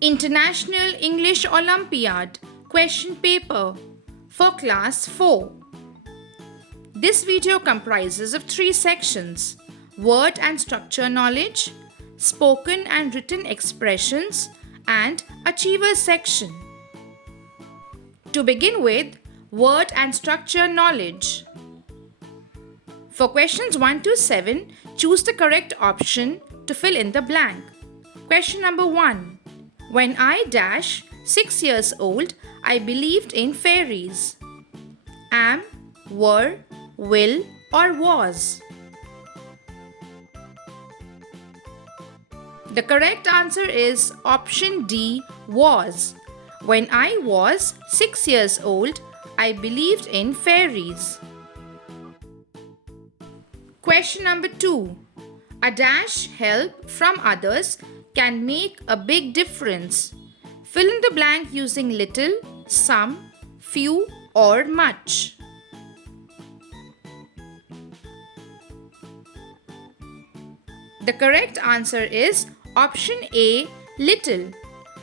International English Olympiad question paper for class 4. This video comprises of 3 sections: word and structure knowledge, spoken and written expressions, and achiever section. To begin with, word and structure knowledge. For questions 1 to 7, choose the correct option to fill in the blank. Question number 1. When I dash 6 years old, I believed in fairies. Am, were, will, or was? The correct answer is option D, was. When I was 6 years old, I believed in fairies. Question number 2. A dash help from others can make a big difference. Fill in the blank using little, some, few, or much. The correct answer is option A, little.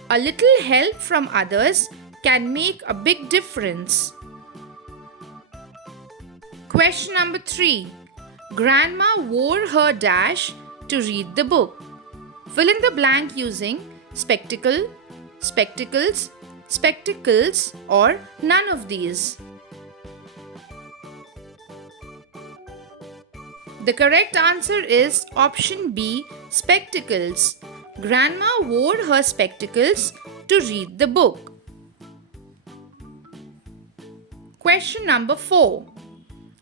A little help from others can make a big difference. Question number 3. Grandma wore her dash to read the book. Fill in the blank using spectacle, spectacles, spectacles, or none of these. The correct answer is option B, spectacles. Grandma wore her spectacles to read the book. Question number 4.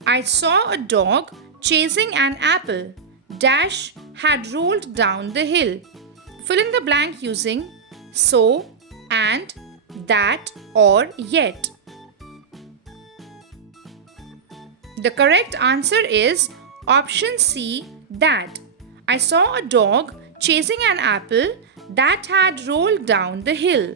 I saw a dog chasing an apple. Dash had rolled down the hill. Fill in the blank using so, and, that, or yet. The correct answer is option C, that. I saw a dog chasing an apple that had rolled down the hill.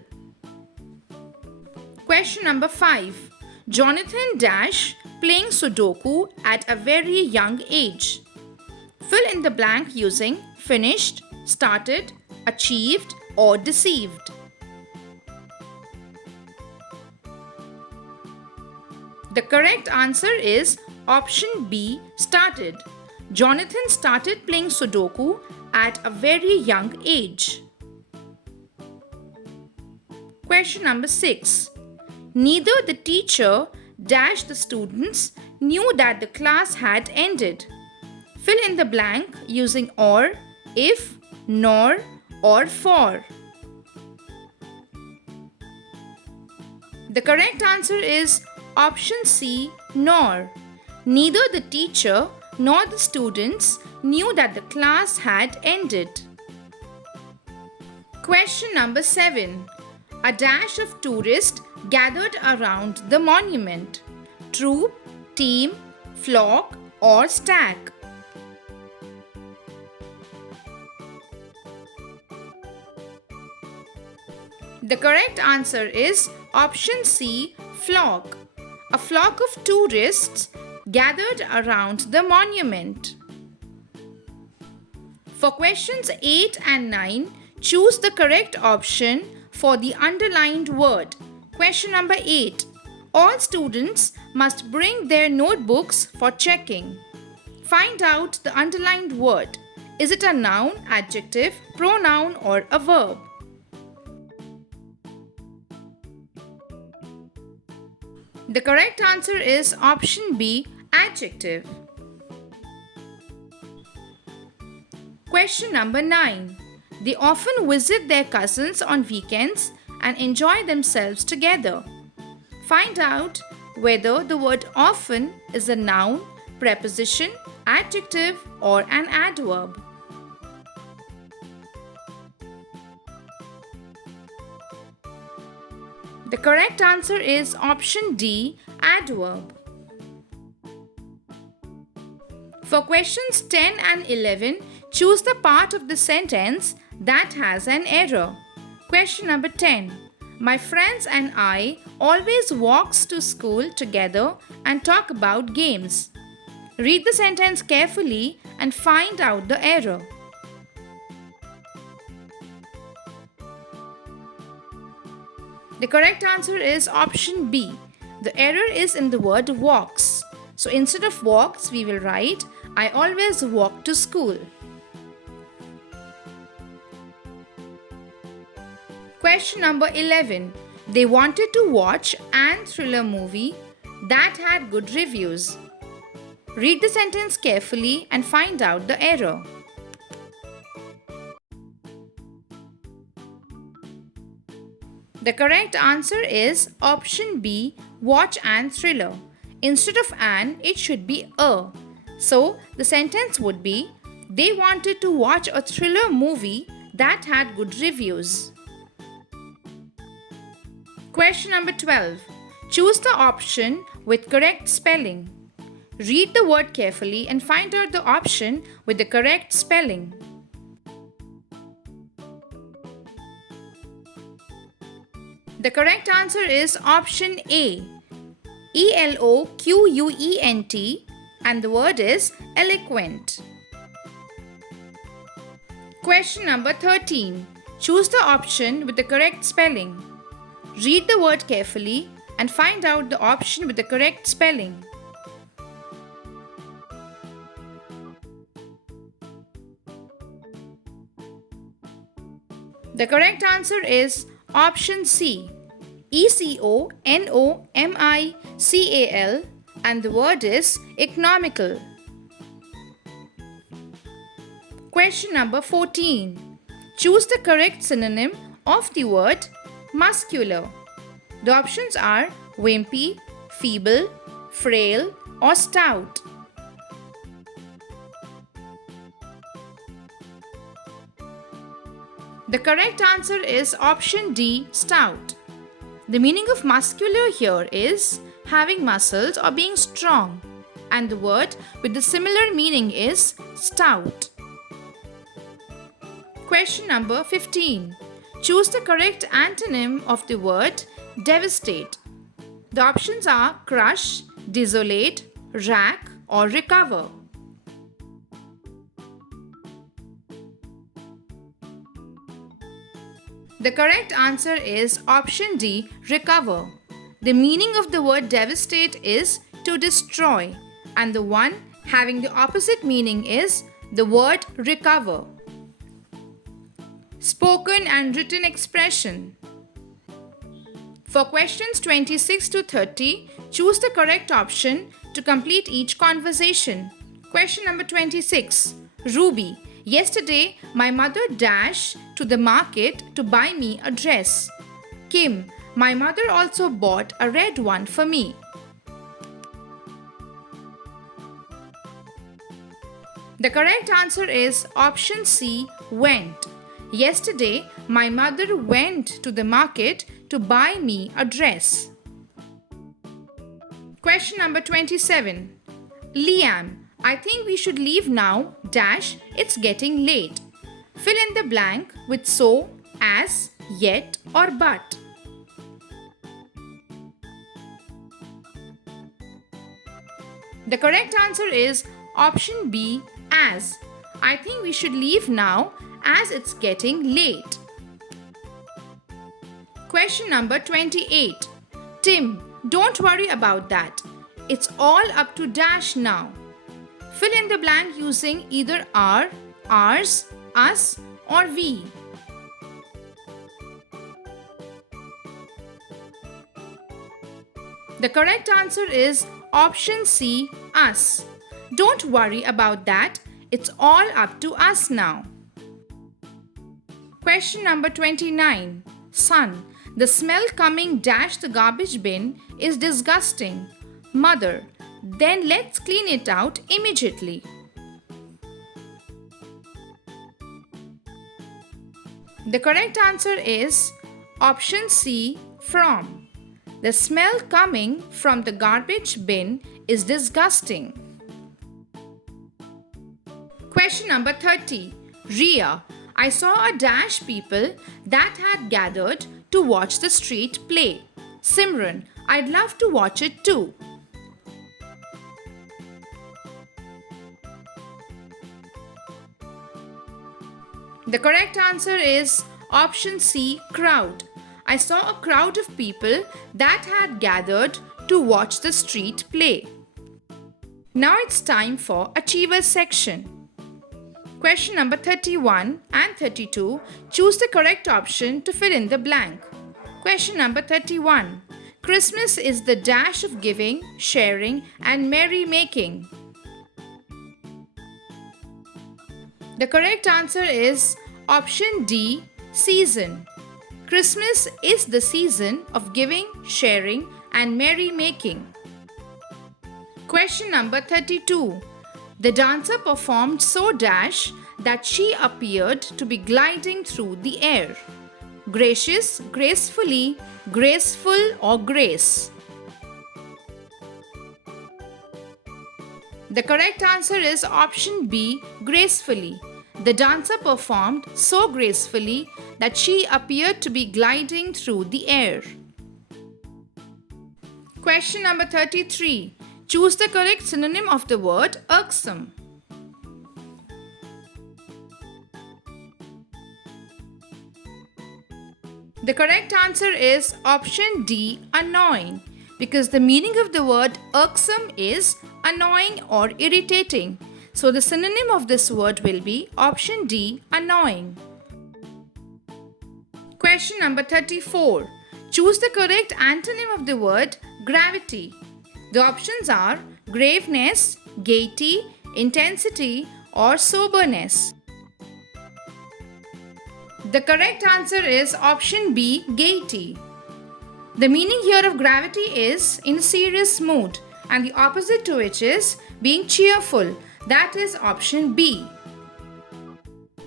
Question number 5. Jonathan dash playing Sudoku at a very young age. Fill in the blank using finished, started, achieved, or deceived. The correct answer is option B, started. Jonathan started playing Sudoku at a very young age. Question number 6. Neither the teacher dash the students knew that the class had ended. Fill in the blank using or, if, nor, or for. The correct answer is option C, nor. Neither the teacher nor the students knew that the class had ended. Question number 7. A dash of tourists gathered around the monument. Troop, team, flock, or stag. The correct answer is option C, flock. A flock of tourists gathered around the monument. For questions 8 and 9, choose the correct option for the underlined word. Question number 8. All students must bring their notebooks for checking. Find out the underlined word. Is it a noun, adjective, pronoun, or a verb? The correct answer is option B, adjective. Question number 9. They often visit their cousins on weekends and enjoy themselves together. Find out whether the word often is a noun, preposition, adjective, or an adverb. The correct answer is option D, adverb. For questions 10 and 11, choose the part of the sentence that has an error. Question number 10. My friends and I always walks to school together and talk about games. Read the sentence carefully and find out the error. The correct answer is option B. The error is in the word walks. So instead of walks, we will write, I always walk to school. Question number 11. They wanted to watch an thriller movie that had good reviews. Read the sentence carefully and find out the error. The correct answer is option B, watch an thriller. Instead of an, it should be a. So the sentence would be, they wanted to watch a thriller movie that had good reviews. Question number 12. Choose the option with correct spelling. Read the word carefully and find out the option with the correct spelling. The correct answer is option A, ELOQUENT, and the word is eloquent. Question number 13. Choose the option with the correct spelling. Read the word carefully and find out the option with the correct spelling. The correct answer is option C, ECONOMICAL, and the word is economical. Question number 14. Choose the correct synonym of the word muscular. The options are wimpy, feeble, frail, or stout. The correct answer is option D, stout. The meaning of muscular here is having muscles or being strong, and the word with the similar meaning is stout. Question number 15. Choose the correct antonym of the word devastate. The options are crush, desolate, rack, or recover. The correct answer is option D, recover. The meaning of the word devastate is to destroy, and the one having the opposite meaning is the word recover. Spoken and written expression. For questions 26 to 30, choose the correct option to complete each conversation. Question number 26. Ruby. Yesterday, my mother dashed to the market to buy me a dress. Kim. My mother also bought a red one for me. The correct answer is option C, went. Yesterday, my mother went to the market to buy me a dress. Question number 27. Liam. I think we should leave now, dash, it's getting late. Fill in the blank with so, as, yet, or but. The correct answer is option B, as. I think we should leave now as it's getting late. Question number 28. Tim, don't worry about that. It's all up to dash now. Fill in the blank using either our, ours, us, or we. The correct answer is option C, us. Don't worry about that. It's all up to us now. Question number 29. Son, the smell coming dash the garbage bin is disgusting. Mother, then let's clean it out immediately. The correct answer is option C, from. The smell coming from the garbage bin is disgusting. Question number 30. Ria, I saw a dash people that had gathered to watch the street play. Simran, I'd love to watch it too. The correct answer is option C, crowd. I saw a crowd of people that had gathered to watch the street play. Now it's time for Achievers section. Question number 31 and 32. Choose the correct option to fill in the blank. Question number 31. Christmas is the dash of giving, sharing, and merry-making. The correct answer is option D, season. Christmas is the season of giving, sharing, and merry-making. Question number 32. The dancer performed so dash that she appeared to be gliding through the air. Gracious, gracefully, graceful, or grace. The correct answer is option B, gracefully. The dancer performed so gracefully that she appeared to be gliding through the air. Question number 33. Choose the correct synonym of the word irksome. The correct answer is option D, annoying, because the meaning of the word irksome is annoying or irritating. So the synonym of this word will be option D, annoying. Question number 34. Choose the correct antonym of the word gravity. The options are graveness, gaiety, intensity, or soberness. The correct answer is option B, gaiety. The meaning here of gravity is in a serious mood, and the opposite to which is being cheerful. That is option B.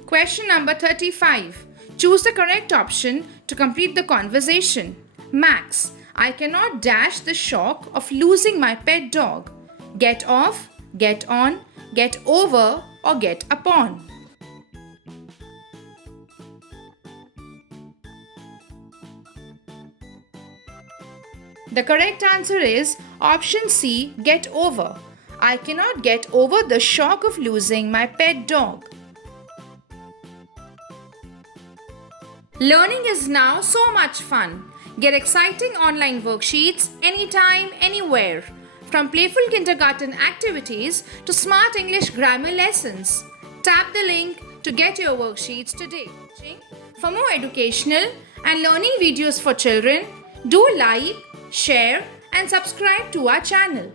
Question number 35. Choose the correct option to complete the conversation. Max, I cannot dash the shock of losing my pet dog. Get off, get on, get over, or get upon. The correct answer is option C, get over. I cannot get over the shock of losing my pet dog. Learning is now so much fun. Get exciting online worksheets anytime, anywhere. From playful kindergarten activities to smart English grammar lessons. Tap the link to get your worksheets today. For more educational and learning videos for children, do like, share, and subscribe to our channel.